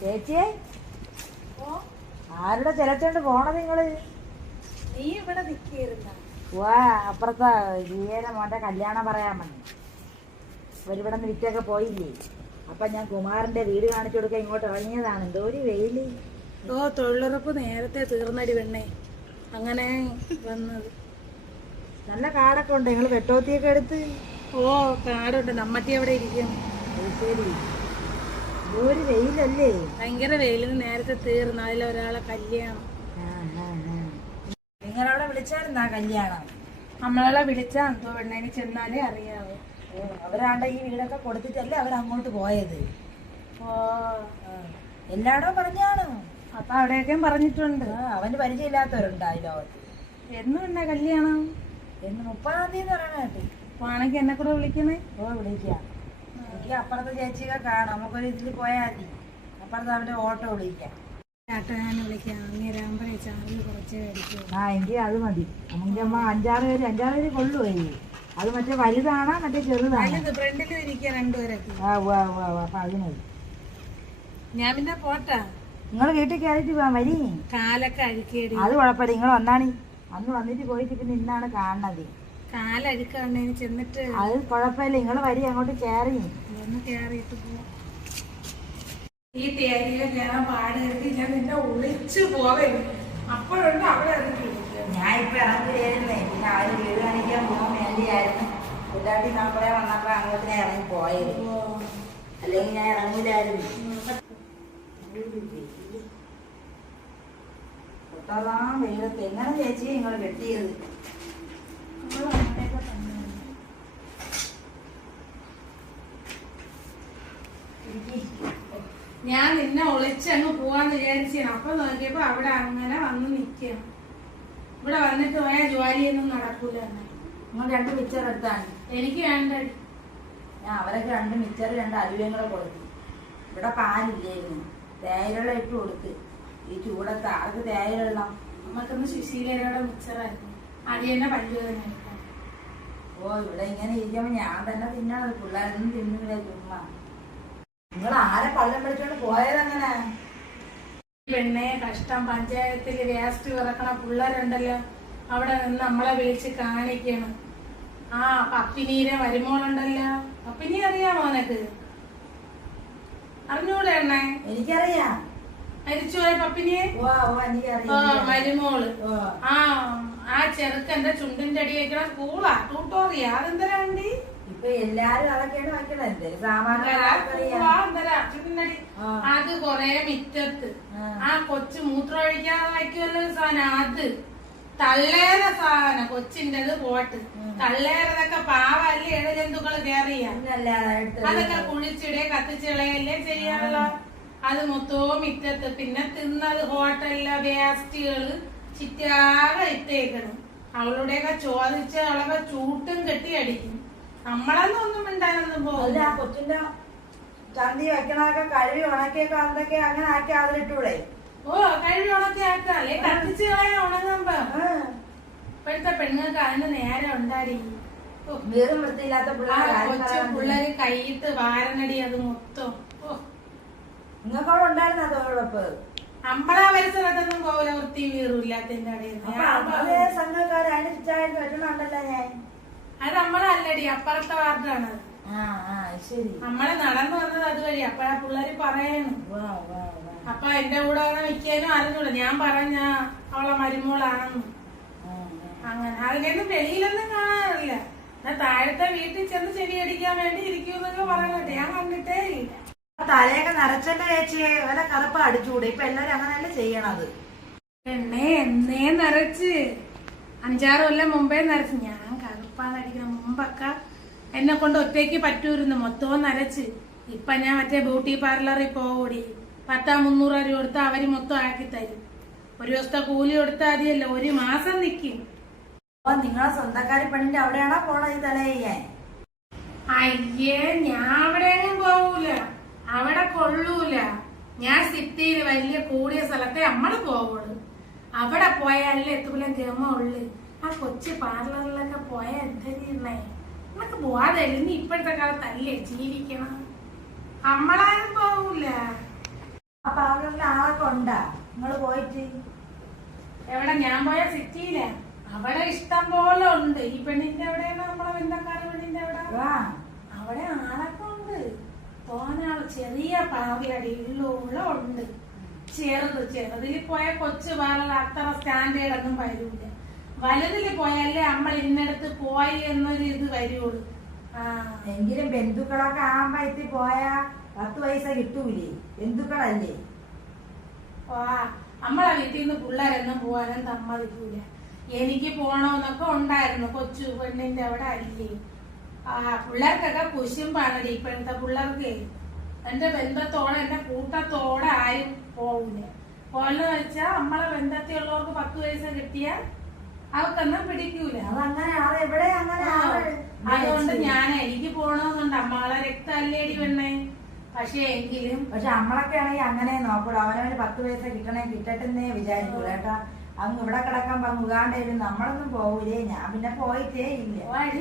ചേച്ചിയെ ആരുടെ ചിലച്ചോണ്ട് പോണ നിങ്ങള്? നീ ഇവിടെ നിൽക്കിയിരുന്ന വാ അപ്പുറത്തെ ജീവന മോന്റെ കല്യാണം പറയാൻ വന്നു. അവരിവിടെ നിന്ന് വിറ്റൊക്കെ പോയില്ലേ? അപ്പൊ ഞാൻ കുമാറിന്റെ വീട് കാണിച്ചു കൊടുക്കാൻ ഇങ്ങോട്ട് ഇറങ്ങിയതാണ്. എന്തോ ഒരു വെയില്. തൊഴിലുറപ്പ് നേരത്തെ തീർന്നടി പെണ്ണേ, അങ്ങനെ വന്നത്. നല്ല കാടൊക്കെ ഉണ്ട്. നിങ്ങൾ വെട്ടോത്തിയൊക്കെ എടുത്ത്? കാടുണ്ട്. നമ്മട്ടി അവിടെ ഇരിക്കും. ശരി, ഒരു വെയിലല്ലേ? ഭയങ്കര വെയിലിന് നേരത്തെ തീർന്നു. അതിലൊരാളെ കല്യാണം. നിങ്ങളവിടെ വിളിച്ചായിരുന്നാ കല്യാണം? നമ്മളെ വിളിച്ചാ എന്തോ പെണ്ണേന് ചെന്നാലേ അറിയാവൂ. അവരാണ്ട ഈ വീടൊക്കെ കൊടുത്തിട്ടല്ലേ അവരങ്ങോട്ട് പോയത്. എല്ലായിടവും പറഞ്ഞാണ്. അപ്പൊ അവിടെയൊക്കെ പറഞ്ഞിട്ടുണ്ട്. അവന് പരിചയമില്ലാത്തവരുണ്ട് ഈ ലോകത്ത്. എന്നുണ്ടാ കല്യാണം? എന്ന് 30-ാം തീയതി പറയണ കേട്ട്. ആണെങ്കിൽ എന്നെ കൂടെ വിളിക്കണേ. വിളിക്കാം. എനിക്ക് അപ്പുറത്തെ ചേച്ചിയൊക്കെ കാണാം. നമുക്കൊരു ഇതിൽ പോയാൽ മതി. അപ്പുറത്ത് അവന്റെ ഓട്ടോ വിളിക്കാം. ചേട്ടാ ഞാൻ വിളിക്കാം. അങ്ങേരാകുമ്പോഴേ ചാനൽ കുറച്ചേ മേടിക്കും. എങ്കിൽ അത് മതി. നമുക്ക് അമ്മ 5-6 പേര് കൊള്ളുവേ. അത് മറ്റേ വലുതാണോ മറ്റേ ചെറുതാണോ? ഫ്രണ്ടിലും ഇരിക്കുക രണ്ടുപേരൊക്കെ. അപ്പൊ അത് മതി. ഞാൻ പിന്നെ പോട്ടാ. നിങ്ങൾ വീട്ടിൽ കയറിയിട്ട് പോവാൻ വരി. കാലൊക്കെ അഴുക്കേടി. അത് കുഴപ്പമില്ല. നിങ്ങൾ വന്നാണ്. അന്ന് വന്നിട്ട് പോയിട്ട് പിന്നെ ഇന്നാണ് കാണണത്. കാലഴുക്കാണ്ടേന് ചെന്നിട്ട്. അത് കുഴപ്പമില്ല. നിങ്ങൾ വരി, അങ്ങോട്ട് കയറി. ഒന്ന് കയറിയിട്ട് പോവാം. ഈ തേരിയിലെ കയറാൻ പാടുകരുതി ഞാൻ നിന്നെ ഒളിച്ചു പോവേ. അപ്പോഴുണ്ട് അവിടെ ഞാൻ ഇപ്പൊ ഇറങ്ങിയിരുന്നേ. പിന്നെ അവര് വീട് കാണിക്കാൻ പോകാൻ വേണ്ടിയായിരുന്നു. കുട്ടാട്ടി നമ്മളെ വന്നപ്പോ അങ്ങോട്ട് ഇറങ്ങി പോയത്. അല്ലെങ്കിൽ ഞാൻ ഇറങ്ങൂലായിരുന്നു. വെയിലത്ത് എങ്ങനെ ചേച്ചി നിങ്ങൾ വെട്ടിയത്? ഞാൻ നിന്നെ ഒളിച്ചങ്ങ് പോവാന്ന് വിചാരിച്ചു. അപ്പൊ നോക്കിയപ്പോ അവിടെ അങ്ങനെ വന്ന് നിക്കണം. ഇവിടെ വന്നിട്ട് പോയാൽ ജോലിയൊന്നും നടക്കൂല. നിങ്ങൾ 2 മിച്ചർ എടുത്താണ്. എനിക്ക് വേണ്ട. ഞാൻ അവരൊക്കെ 2 മിച്ചർ 2 അലുവയും കൂടെ കൊടുത്തു. ഇവിടെ പാലില്ലായിരുന്നു. തേയിലുള്ള ഇട്ട് കൊടുത്ത്. ഈ ചൂടത്ത് ആർക്ക് തേയിലുള്ള? നമുക്കൊന്ന് സുശീലയുടെ മിച്ചറായിരുന്നു. അത് തന്നെ പല്ലുവേദന. ഇവിടെ ഇങ്ങനെ ഇരിക്കുമ്പോ ഞാൻ തന്നെ തിന്നണത്. പിള്ളേരൊന്നും തിന്നുന്നില്ല ചുമ്മാ. നിങ്ങൾ ആരെ പള്ളം പിടിച്ചോണ്ട് പോയതങ്ങനെ? പെണ്ണെ കഷ്ടം. പഞ്ചായത്തില് വേസ്റ്റ് ഇറക്കണ പിള്ളേരുണ്ടല്ലോ, അവിടെ നിന്ന് നമ്മളെ വിളിച്ച് കാണിക്കണം. പപ്പിനീരെ മരുമോളുണ്ടല്ലോ. പപ്പിനി അറിയാമോ നിനക്ക്? അറിഞ്ഞൂടെ എണ്ണേ? എനിക്കറിയാം. മരിച്ചുപോയ പപ്പിനിയെ മരുമോള്. ആ ചെറുക്കന്റെ ചുണ്ടിന്റെ അടി വയ്ക്കണ സ്കൂളാ ട്യൂട്ടോറിയാ. അതെന്തരാ വണ്ടി? ഇപ്പൊ എല്ലാരും അതൊക്കെയാണ് വയ്ക്കണത്. ചുണ്ടിന്റെ അടി. അത് കൊറേ മിറ്റത്ത് കൊച്ചു മൂത്രം ഒഴിക്കാതെ വയ്ക്കുമല്ലോ സാധനം. അത് തള്ളേര സാധനം. കൊച്ചിൻ്റെത് പോട്ട്. തള്ളേരതൊക്കെ പാവല്ലേ ഇഴജന്തുക്കള് കേറിയ. അതൊക്കെ കുഴിച്ചിടേ കത്തിച്ചിളയല്ലേ ചെയ്യാനുള്ള. അത് മൊത്തവും മിറ്റത്ത്. പിന്നെ തിന്നത് ഹോട്ടലിലെ വേസ്റ്റുകള് ചിറ്റാകെ ഇട്ടേക്കണം. അവളുടെയൊക്കെ ചോദിച്ച് അവളൊക്കെ ചൂട്ടും കെട്ടി അടിക്കും. നമ്മളൊന്നും ഒന്നും മിണ്ടാനൊന്നും പോകില്ല. കൊച്ചിന്റെ ചന്തി വെക്കണൊക്കെ കഴുകി ഉണക്കിയൊക്കെ അതൊക്കെ അങ്ങനെ ആക്കി അതിലിട്ടൂടെ? കഴുകി ഉണക്കി ആക്കാല്ലേ. കത്തിച്ച് കളയാൻ ഉണങ്ങുമ്പോ. ഇപ്പോഴത്തെ പെണ്ണുങ്ങൾക്ക് അതിന് നേരം ഉണ്ടാടി. വീറും വൃത്തിയില്ലാത്ത പിള്ളേര് കൈയിട്ട് വാരനടി. അത് മൊത്തം നിങ്ങൾക്ക് അവിടെ ഉണ്ടായിരുന്ന തൊഴിലുറപ്പ്? നമ്മളാ പരിസരത്തൊന്നും പോകില്ല. വൃത്തി വീറില്ലാത്തതിന്റെ അടയിൽ സംഘക്കാരനുസരിച്ചായിട്ട് വെട്ടണുണ്ടല്ലോ ഞാൻ. അത് നമ്മളല്ലടി, അപ്പുറത്തെ വാർഡാണ്. നമ്മളെ നടന്നു വന്നത് അതുവഴി. അപ്പഴാ പിള്ളേര് പറയണം. അപ്പൊ എന്റെ കൂടെ വന്ന് നിൽക്കാനും അറിഞ്ഞൂടെ. ഞാൻ പറഞ്ഞ അവളെ മരുമോളാണെന്ന്. അങ്ങനെ അതിനൊന്നും വെളിയിലൊന്നും കാണാറില്ല. താഴത്തെ വീട്ടിൽ ചെന്ന് ചെടിയടിക്കാൻ വേണ്ടി ഇരിക്കുമെന്നൊക്കെ പറയുന്നുണ്ട്. ഞാൻ കണ്ടിട്ടേ ഇല്ല. തലയൊക്കെ നരച്ചന്റെ ചേച്ചിയെ വല്ല കറുപ്പ അടിച്ചുകൂടെ? ഇപ്പൊ എല്ലാരും അങ്ങനെയല്ലേ ചെയ്യണത്. എന്നേ നരച്ച് 5-6 കൊല്ലം മുമ്പേ നരച്ച്. ഞാൻ കറുപ്പാന്നടിക്കുന്ന മുമ്പൊക്കെ എന്നെ കൊണ്ട് ഒറ്റയ്ക്ക് പറ്റൂരുന്നു. മൊത്തവും നരച്ച്. ഇപ്പൊ ഞാൻ മറ്റേ ബ്യൂട്ടി പാർലറിൽ പോകൂടി. 1000-300 രൂപ കൊടുത്താൽ അവര് മൊത്തം ആക്കി തരും. ഒരു ദിവസത്തെ കൂലി കൊടുത്താൽ മതിയല്ലോ. 1 മാസം നിക്കും. നിങ്ങളെ സ്വന്തക്കാരി പെണ്ണിന്റെ അവിടെയാണോ പോണ ഈ തല ചെയ്യാൻ? അയ്യേ, ഞാൻ അവിടെയൊന്നും പോവൂല. അവിടെ കൊള്ളൂല. ഞാൻ സിറ്റിയില് വലിയ കൂടിയ സ്ഥലത്തെ നമ്മള് പോവുള്ളൂ. അവിടെ പോയാലേ എത്തുമ്പോഴും ഗമ ഉള്ളു. ആ കൊച്ചു പാർലറിലൊക്കെ പോയാൽ എന്തിരുന്നേ? നമുക്ക് പോവാതെ ഇനി ഇപ്പോഴത്തെ കാലത്തല്ലേ ജീവിക്കണം. നമ്മളാരും പോവൂല. ആ പാർലറിൽ ആളൊക്കെ ഉണ്ടാ നിങ്ങള് പോയിട്ട്? എവിടെ? ഞാൻ പോയ സിറ്റിയില. അവിടെ ഇഷ്ടം പോലെ ഉണ്ട്. ഈ പെണ്ണിന്റെ എവിടെയാണ് നമ്മളെ ബന്ധക്കാരി പെണ്ണിന്റെ അവിടെ? അവിടെ ആളൊക്കെ ഉണ്ട്. തോനാള് ചെറിയ പാവയടി ഉള്ള ഉണ്ട്. ചെറുതിൽ പോയ കൊച്ചു പാർലർ അത്ര സ്റ്റാൻഡേർഡ് ഒന്നും വരൂല. വലുതില് പോയാലേ നമ്മൾ ഇന്നടത്ത് പോയി എന്നൊരു ഇത് വരുള്ളൂ. എങ്കിലും ബന്ധുക്കളൊക്കെ ആകുമ്പോ പോയാ 10 പൈസ കിട്ടൂലേ? ബന്ധുക്കളല്ലേ. നമ്മളെ വീട്ടിൽ നിന്ന് പിള്ളേരൊന്നും പോകാനും സമ്മതിക്കൂല. എനിക്ക് പോണോന്നൊക്കെ ഉണ്ടായിരുന്നു. കൊച്ചു പെണ്ണിന്റെ അവിടെ അല്ലേ. പിള്ളേർക്കൊക്കെ കുശുമ്പാണടി ഇപ്പോഴത്തെ പിള്ളേർക്ക്. എന്റെ ബന്ധത്തോടെ എന്റെ കൂട്ടത്തോടെ ആരും പോവില്ല. പോലെന്ന് വെച്ചാ നമ്മളെ ബന്ധത്തിലുള്ളവർക്ക് 10 പൈസ കിട്ടിയാൽ അവർക്കൊന്നും പിടിക്കൂല. അതുകൊണ്ട് ഞാൻ എനിക്ക് പോണോന്നുണ്ട്. നമ്മളെ രക്തല്ലേടി പെണ്ണേ. പക്ഷെ നമ്മളൊക്കെ ആണെങ്കിൽ അങ്ങനെ നോക്കൂടാ. അവനവന് 10 പൈസ കിട്ടണേ കിട്ടട്ടെന്നേ വിചാരിക്കൂല കേട്ടാ. അങ്ങ് ഇവിടെ കിടക്കാൻ മുകാണ്ടേലും നമ്മളൊന്നും പോകൂലേ. ഞാൻ പിന്നെ പോയിട്ടേ ഇല്ല.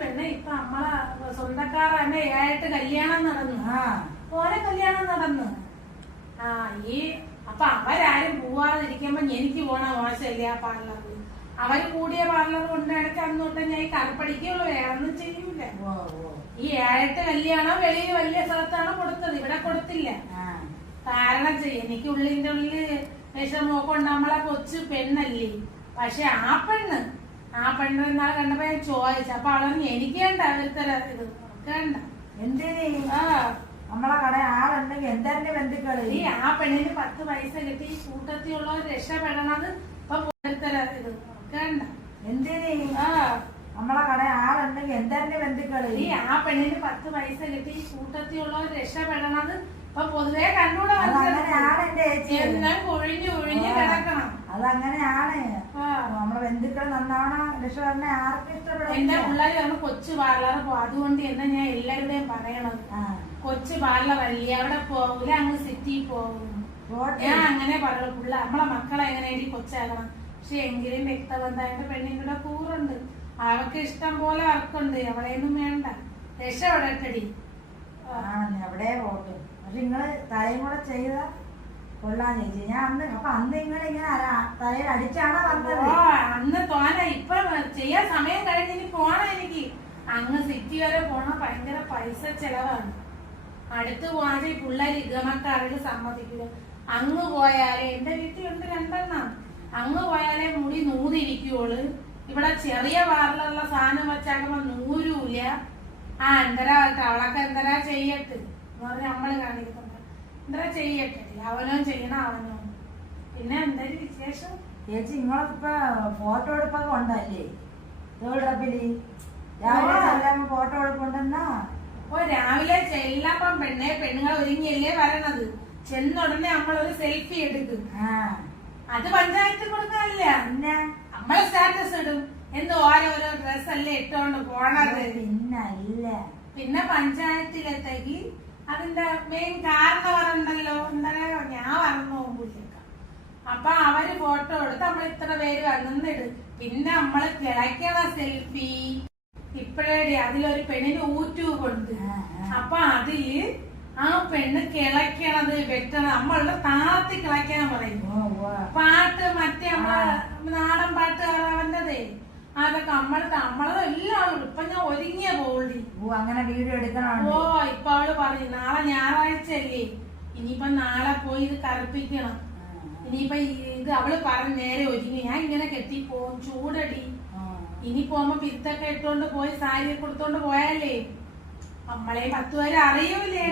പെണ്ണെ ഇപ്പൊ നമ്മളെ സ്വന്തക്കാരന്റെ ഏഴായിട്ട് കല്യാണം നടന്നു. ഓരോ കല്യാണം നടന്നു. അപ്പൊ അവരാരും പോവാതിരിക്കുമ്പോ എനിക്ക് പോണ മോശമല്ലേ ആ പാർലറിൽ. അവര് കൂടിയ പാർലർ കൊണ്ടിടക്ക് അന്ന് തൊട്ട് ഞാൻ ഈ കറുപ്പടിക്കുള്ളൂ, വേറൊന്നും ചെയ്യൂല. ഈ ഏഴെട്ട് കല്യാണം വെളിയിൽ വലിയ സ്ഥലത്താണ് കൊടുത്തത്, ഇവിടെ കൊടുത്തില്ല. കാരണം എനിക്ക് ഉള്ളിന്റെ ഉള്ളില് വിഷമൊക്കെ നമ്മളെ കൊച്ചു പെണ്ണല്ലേ. പക്ഷെ ആ പെണ്ണ് ഇന്നാളെ കണ്ടപ്പോ ഞാൻ ചോദിച്ചു. അപ്പൊ അവള് എനിക്ക് വേണ്ട അവരുടെ ഇത് വേണ്ട. നമ്മളെ കട ആളുണ്ടെങ്കിൽ എന്തായാലും ബന്ധുക്കള്. ഈ ആ പെണ്ണിന് 10 പൈസ കിട്ടി ഈ കൂട്ടത്തിലുള്ളവർ രക്ഷപ്പെടണത് ഇപ്പൊ ഇത് വേണ്ട. നമ്മളെ കട ആളുണ്ടെങ്കിൽ എന്തായാലും ബന്ധുക്കള്. ഈ ആ പെണ്ണിന് 10 പൈസ കിട്ടി ഈ കൂട്ടത്തിലുള്ളവർ രക്ഷപ്പെടണത് ഇപ്പൊ പൊതുവെ കണ്ടുകൂടാ. ഒഴിഞ്ഞു കിടക്കണം. അതങ്ങനെയാണ്. നമ്മളെ ബന്ധുക്കൾ നന്നാവണം, രക്ഷപ്പെടണേ ആർക്കും ഇഷ്ടപ്പെടും. എന്റെ പിള്ളേര് വന്ന് കൊച്ചു പാർലർ പോകും. അതുകൊണ്ട് എന്നാ ഞാൻ എല്ലാവരുടെയും പറയണത്, കൊച്ചു പാർലർ അല്ലേ അവിടെ പോകൂല, അങ്ങ് സിറ്റിയിൽ പോകും. ഞാൻ അങ്ങനെ പറയുള്ളൂ. നമ്മളെ മക്കളെ എങ്ങനെയായി കൊച്ചാകണം. പക്ഷെ എങ്കിലും വ്യക്തബന്ധമായിട്ട് പെണ്ണിന്റെ കൂറുണ്ട്. അവർക്ക് ഇഷ്ടം പോലെ വർക്കുണ്ട്. എവിടെയൊന്നും വേണ്ട, രക്ഷപ്പെടട്ടടി. എവിടെ പോട്ടെ. പക്ഷെ നിങ്ങള് തലയും കൂടെ ചെയ്ത കൊള്ളാൻ ചേച്ചി. ഞാൻ അന്ന് നിങ്ങളിങ്ങനെ തലയിൽ അടിച്ചാണോ വന്നത്? അന്ന് തോന. ഇപ്പൊ ചെയ്യാൻ സമയം കഴിഞ്ഞിനി പോണം എനിക്ക്. അങ്ങ് സിറ്റി വരെ പോണ ഭയങ്കര പൈസ ചെലവാണ്. അടുത്ത് പോകാതെ ഈ പിള്ളേർ ഇഗമക്കാരിൽ സമ്മതിക്കില്ല. അങ്ങ് പോയാലേ, എന്റെ വീട്ടിലുണ്ട് 2 എണ്ണം, അങ്ങ് പോയാലേ മുടി നൂതിരിക്കുള്ളൂ. ഇവിടെ ചെറിയ പാർലറുള്ള സാധനം വെച്ചാകുമ്പോ നൂരൂല. എന്തരാ അവളൊക്കെ എന്തരാ ചെയ്യട്ട് എന്ന് പറഞ്ഞ് നമ്മള് കാണിക്കുന്നുണ്ട്. എന്തരാ ചെയ്യട്ടെ, അവനോ ചെയ്യണം അവനോ. പിന്നെ എന്തൊരു വിശേഷം ചേച്ചി? നിങ്ങളിപ്പോ ഫോട്ടോ എടുപ്പൊക്കെ ഉണ്ടല്ലേ തൊഴിലുറപ്പില്? രാവിലെ ഫോട്ടോ എടുപ്പുണ്ടെന്നാ? രാവിലെ ചെല്ലപ്പം പെണ്ണുങ്ങൾ ഒരുങ്ങിയല്ലേ വരണത്. ചെന്നുടനെ നമ്മളൊരു സെൽഫി എടുക്കും. അത് പഞ്ചായത്തിൽ കൊടുക്കാനില്ല, നമ്മളെ സ്റ്റാറ്റസ് ഇടും. എന്ന് ഓരോരോ ഡ്രസ്സല്ലേ ഇട്ടോണ്ട് പോണത്. പിന്നെ പഞ്ചായത്തിലെത്തേക്ക് അതിന്റെ മെയിൻ കാരണവരുണ്ടല്ലോ, എന്താ ഞാൻ വന്നു പോകുമ്പോഴേക്ക. അപ്പൊ അവര് ഫോട്ടോ എടുത്ത് നമ്മൾ ഇത്ര പേര് വന്നിടും. പിന്നെ നമ്മള് കിളയ്ക്കണ സെൽഫി ഇപ്പഴേ അതിലൊരു പെണ്ണിന് യൂട്യൂബ് ഉണ്ട്. അപ്പൊ അതില് ആ പെണ്ണ് കിളയ്ക്കണത് വെട്ടണത് നമ്മളുടെ താളത്തിൽ കിളയ്ക്കാൻ പറയും. പാട്ട് മറ്റേ നമ്മളെ നാടൻ പാട്ടുകാരവന്റതേ അതൊക്കെ നമ്മളതെല്ലാം. ഇപ്പൊ ഞാൻ ഒരുങ്ങിയ പോളി അങ്ങനെ വീഡിയോ എടുക്കണം. ഇപ്പൊ അവള് പറഞ്ഞു നാളെ ഞായറാഴ്ച അല്ലേ, ഇനിയിപ്പൊ നാളെ പോയി ഇത് കറുപ്പിക്കണം. ഇനിയിപ്പൊ ഇത് അവള് പറഞ്ഞ് നേരെ ഒരുങ്ങി. ഞാൻ ഇങ്ങനെ കെട്ടിപ്പോവും, ചൂടടി. ഇനി പോകുമ്പോ പിത്തൊക്കെ ഇട്ടോണ്ട് പോയി സാരി കൊടുത്തോണ്ട് പോയാലേ നമ്മളെ 10 പേര് അറിയൂലേ.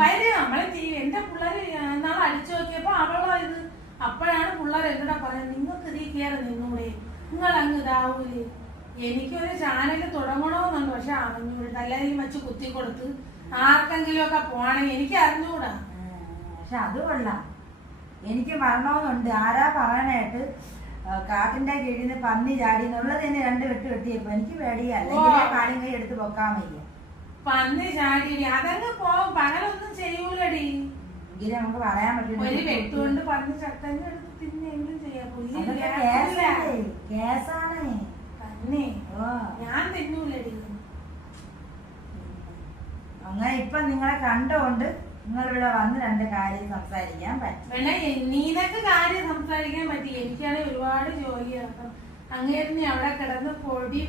വരും നമ്മളെ എന്റെ പിള്ളേര് നാളെ അടിച്ചു നോക്കിയപ്പോ അവളെ ഇത്. അപ്പോഴാണ് പിള്ളേർ എന്നോടാ പറയുന്നത്, നിങ്ങൾക്ക് ഇതിൽ കയറി നിന്നൂടെ, നിങ്ങൾ അങ്ങ് ഇതാവൂലേ. എനിക്കൊരു ചാനല് തുടങ്ങണമെന്നുണ്ട്. പക്ഷെ അറിഞ്ഞൂടെ, എല്ലാവരെയും വെച്ച് കുത്തി കൊടുത്ത് ആർക്കെങ്കിലും ഒക്കെ പോണെങ്കിൽ എനിക്ക് അറിഞ്ഞൂടാ. പക്ഷെ അത് കൊള്ളാം, എനിക്ക് വരണമെന്നുണ്ട്. ആരാ പറയാനായിട്ട് കാട്ടിന്റെ കീഴിൽ നിന്ന് പന്നി ചാടി എന്നുള്ളത് തന്നെ 2 വെട്ട് വെട്ടിയപ്പോ എനിക്ക് പേടിയാ. അല്ലെങ്കിൽ കാലും കൈ എടുത്ത് പൊക്കാൻ വയ്യ. പന്നി ചാടി അതങ്ങ് പോവും, പകലൊന്നും ചെയ്യൂലടി. എങ്കിലും നമുക്ക് പറയാൻ പറ്റില്ല. ഒരു വെട്ടുകൊണ്ട് പന്നി ചട്ടഞ്ഞ് എടുത്ത് തിന്നെങ്കിലും ചെയ്യാം. കേസാണ് തന്നെ. ഞാൻ തിന്നൂലടി. അങ്ങനെ ഇപ്പൊ നിങ്ങളെ കണ്ടുകൊണ്ട് നിങ്ങൾ ഇവിടെ വന്ന് രണ്ട് കാര്യം സംസാരിക്കാൻ പറ്റും. വേണേ നീനൊക്കെ കാര്യം സംസാരിക്കാൻ പറ്റി. എനിക്കാണെങ്കിൽ ഒരുപാട് ജോലിയാണ്. അങ്ങേരുന്ന് അവിടെ കിടന്ന് പൊടി.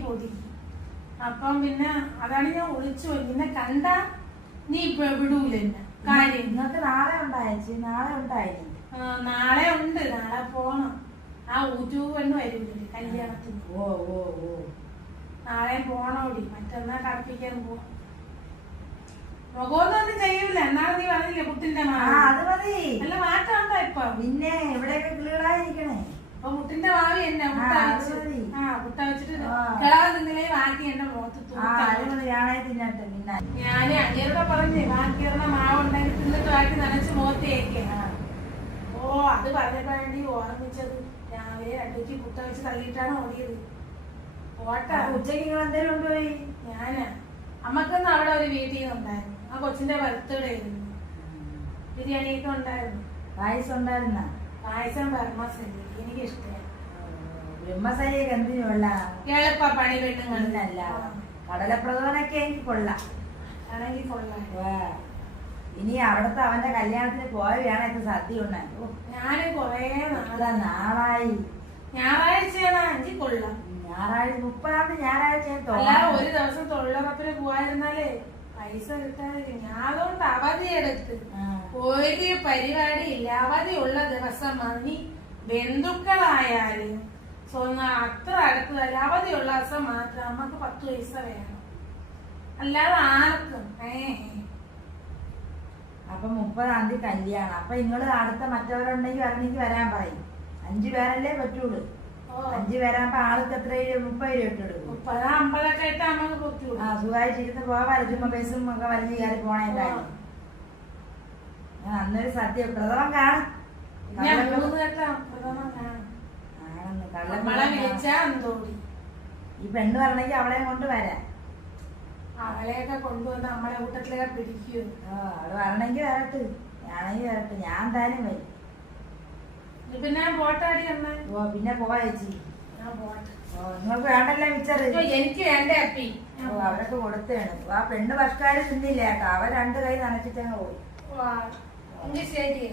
അപ്പം പിന്നെ അതാണ് ഞാൻ ഒളിച്ചു പോയി. നിന്നെ കണ്ടാ നീ ഇപ്പൊ വിടൂല കാര്യം. നിങ്ങൾക്ക് നാളെ ഉണ്ടായി നാളെ ഉണ്ട്. നാളെ പോണം. ആ ഊറ്റൂവെന്ന് വരൂലേ കല്യാണത്തിന്. നാളെ പോണോടി. മറ്റന്നാ കടപ്പിക്കാൻ പോവാം. മുഖമൊന്നും ചെയ്യൂല. എന്നാലും നീ പറഞ്ഞില്ലേ കുട്ടിന്റെ അത് മതി. നല്ല മാറ്റം ഉണ്ടോ ഇപ്പൊ? പിന്നെ എവിടെയൊക്കെ കിളികളായിരിക്കണേ. അപ്പൊ മുട്ടിന്റെ ഭാവി എന്നെ മുട്ട വെച്ചിട്ട് കിളാൻ നിന്നില്ലേ ബാക്കി എന്റെ മുഖത്ത് തിന്നട്ടെ. പിന്നെ ഞാന് അങ്ങേരുടെ പറഞ്ഞേ ബാക്കിയുള്ള മാവ് ഉണ്ടാക്കി തിന്നിട്ട് ബാക്കി നനച്ച് മുഖത്തേക്ക്. അത് പറഞ്ഞപ്പോ വേണ്ടി ഓർമ്മിച്ചത്. രാവിലെ രണ്ടുക്ക് പുട്ട വെച്ച് തള്ളിയിട്ടാണ് ഓടിയത്. ഓട്ടാ ഉച്ചക്ക് നിങ്ങൾ എന്തേലും കൊണ്ടുപോയി? ഞാനാ അമ്മക്കൊന്നും അവിടെ ഒരു വീട്ടിൽ നിന്നുണ്ടായിരുന്നു. ആ കൊച്ചിന്റെ ബർത്ത്ഡേ ആയിരുന്നു. ബിരിയാണിയൊക്കെ ഉണ്ടായിരുന്നു. പായസം ഉണ്ടായിരുന്ന? പായസം ബ്രഹ്മസലി എനിക്ക് ഇഷ്ടമായി. ബ്രഹ്മസലിയൊക്കെ എന്തിനു കൊള്ളാം? എളുപ്പ പണി പെണ്ണുങ്ങളല്ല. കടലപ്രഥമനൊക്കെ എനിക്ക് കൊള്ളാം. ആണെങ്കിൽ കൊള്ളാം. ഇനി അവിടത്തെ അവന്റെ കല്യാണത്തിന് പോയതാണ് ഇത് സദ്യ ഉണ്ടായി. ഞാന് കൊറേ നാളായി. ഞായറാഴ്ചയാണ്. എനിക്ക് കൊള്ളാം. ഞായറാഴ്ച 30 ഞായറാഴ്ച. ഒരു ദിവസം തൊഴിലുറപ്പിന് പോവായിരുന്നാലേ പൈസ കിട്ടാതില്ല. ഞാൻ അതുകൊണ്ട് അവധിയെടുത്ത് ഒരു പരിപാടി ഇല്ല. അവധിയുള്ള ദിവസം മതി. ബന്ധുക്കളായാലും അത്ര അടുത്തതല്ല. അവധിയുള്ള ദിവസം മാത്രം നമുക്ക് 10 പൈസ വേണം. അല്ലാതെ ആർക്കും അപ്പൊ 30-ാം തീയതി കല്യാണം. അപ്പൊ നിങ്ങള് അടുത്ത മറ്റവരുണ്ടെങ്കിൽ വരണമെങ്കിൽ വരാൻ പറയും. 5 പേരല്ലേ പറ്റുള്ളൂ. 5 പേരാകുമ്പോ ആൾക്ക് എത്ര 30 രൂപ ഇട്ടെടുക്കും. 50 ഇട്ട് നമുക്ക് പറ്റൂല. സുഖമായിട്ടിരുന്ന് പോവാൻ ചുമ്മാ ബസ്സും ഒക്കെ വലിയ കയറി പോണേ കാര്യം. അന്നൊരു സദ്യ പ്രഥമം കാണും. ഈ പെണ്ണ് പറഞ്ഞെങ്കിൽ അവളെ കൊണ്ട് വരാം. അവളെയൊക്കെ കൊണ്ടുവന്ന് നമ്മളെ കൂട്ടത്തിലൊക്കെ പിടിക്കൂ. അവള് വരണമെങ്കിൽ വരട്ട്. ഞാനെങ്കിൽ വരട്ടെ. ഞാൻ എന്തായാലും വരും. പിന്നെ പോട്ടാടി അമ്മ. പിന്നെ പോവാ ചേച്ചി. നിങ്ങൾക്ക് വേണ്ടല്ലേ മിച്ചറ്? എനിക്ക് വേണ്ടേ അപ്പി. അവരൊക്കെ കൊടുത്തേണ്. ആ പെണ്ണ് ഭക്ഷക്കാര് തിന്നില്ല കേട്ടോ. അവ 2 കൈ നനച്ചിട്ടങ്ങ് പോയി. ശരി.